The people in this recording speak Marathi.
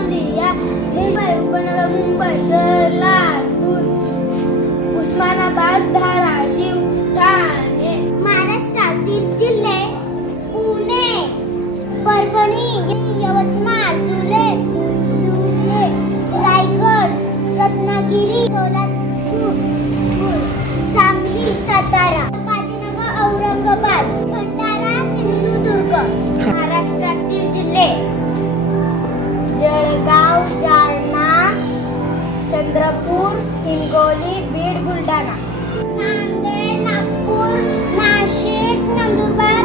गोंदिया, मुंबई उपनगर, मुंबई शहर, लातूर, उस्मानाबाद, धाराशिव, ठाणे. महाराष्ट्रातील जिल्हे पुणे, परभणी, यवतमाळ, धुळे, रायगड, रत्नागिरी, सोलापूर, सांगली, सातारा, संभाजीनगर, औरंगाबाद, भंडारा, सिंधुदुर्ग. महाराष्ट्रातील जिल्हे जळगाव, जालना, चंद्रपूर, हिंगोली, बीड, बुलढाणा. नांदेड, नागपूर, नाशिक, नंदुरबार,